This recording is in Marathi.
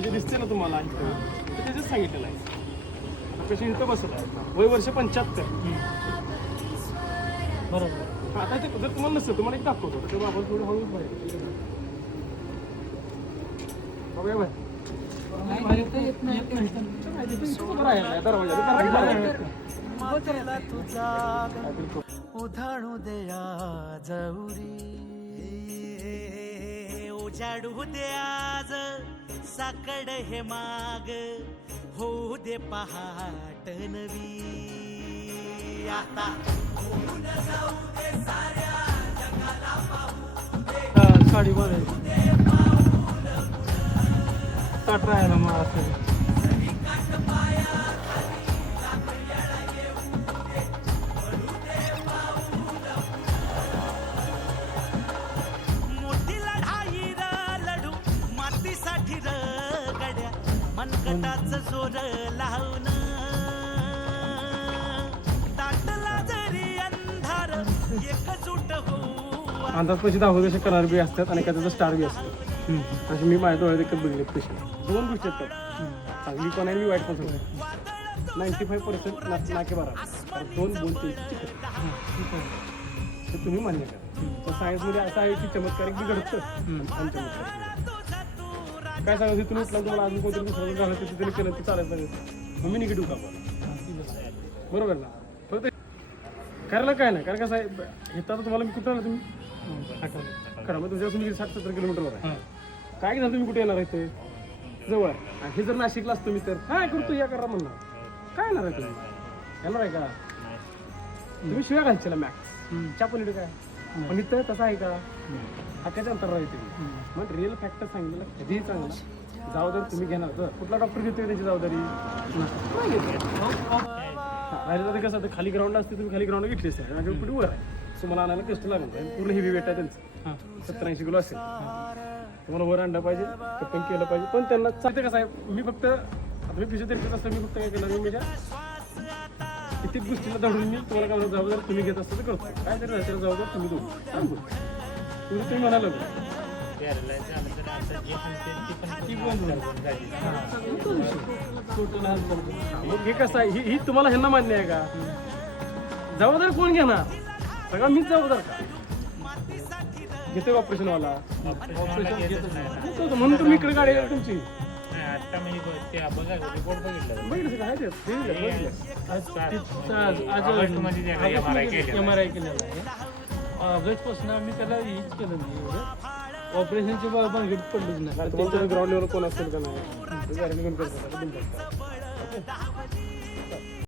हे जे दिसते ना तुम्हाला इथं ते त्याच्याच सांगितलेलं आहे. आता पेशंट इथं बसत आहे, वय वर्ष 75. बरोबर. आता ते जर तुम्हाला नसतं तुम्हाला एक दाखवतो तेव्हा आपण थोडं हळूच बाहेर बघूया बाहेर. उधाणू द्या जवरी उजाडू दे आज साकड हे माग होऊ दे पहाट नवी आता साडी बघायची ताट राहायला मला असं मोठी लढाई र लढू मातीसाठी र गड्या मनगटाच जोर लावून दाटला जरी अंधार एकजूट होऊ अंदाज पैसे दाखवू करणार बी असतात आणि एखाद्याचा स्टार बी असतो. असे मी माझ्या डोळ्यात एकच बघितले पेशंट. दोन गोष्टी आहेत चांगली पण आहे आणि वाईट पण सगळं 95% नाके बरा कारण दोन बोलते ते तुम्ही मान्य करा. तर सायन्समध्ये असं आहे की चमत्कारिक बी घडतं आणि चमत्कारिक काय सांगायचं तुम्ही उठला तुम्हाला अजून कोणतरी दुसरं झालं तर तिथे केलं ते चालायचं नाही मग मी निगेटिव्ह का बरोबर ना. फक्त करायला काय नाही कारण कसं आहे इथं आता तुम्हाला मी कुठं आला तुम्ही खरं मग तुमच्यापासून 60-70 किलोमीटरवर आहे. काय झालं तुम्ही कुठे येणार आहे ते जवळ आहे. आणि हे जर नाशिकला असतो मी तर काय करतो या करा म्हणणार काय येणार आहे तुम्ही येणार आहे का तुम्ही शिव्या घालशील मॅक्स चापलीड काय पण इथं तसं आहे का हाकाच्या अंतर राहते मग रिअल फॅक्टर सांगितलं कधीही चांगला जबाबदारी तुम्ही घेणार तर कुठला डॉक्टर घेतोय त्याची जबाबदारी नाही घेत. कसं आता खाली ग्राउंड असते तुम्ही खाली ग्राउंड घेतली असते माझ्या पुढे वर आहे तुम्हाला आणायला कष्ट लागेल आणि पूर्ण हेवी वेट आहे त्यांचं 70-80 किलो असेल तुम्हाला वर आणलं पाहिजे कटिंग केलं पाहिजे पण त्यांना चालतं कसं आहे मी फक्त आता मी फिजिओथेरपिस्ट असतं मी फक्त काय केलं मी माझ्या कितीच गोष्टीला धडून मी तुम्हाला काय जबाबदार तुम्ही घेत असतं तर करतो काय तरी त्याला जबाबदार तुम्ही देऊ सांगू तुम्ही म्हणाल मग हे कसं आहे ही तुम्हाला ह्यांना मान्य आहे का जबाबदारी कोण घेणार सगळा मीच जबाबदार का घेतोय ऑपरेशनवाला म्हणून तुम्ही इकडे गाडी आहे तुमची MRI केलेला आहे. ऑगस्टपासून आम्ही त्याला हीच केलं नाही एवढं ऑपरेशनची भानगडीत पडलीच नाही. तुमच्या ग्राउंड लेवल कोण असेल का नाही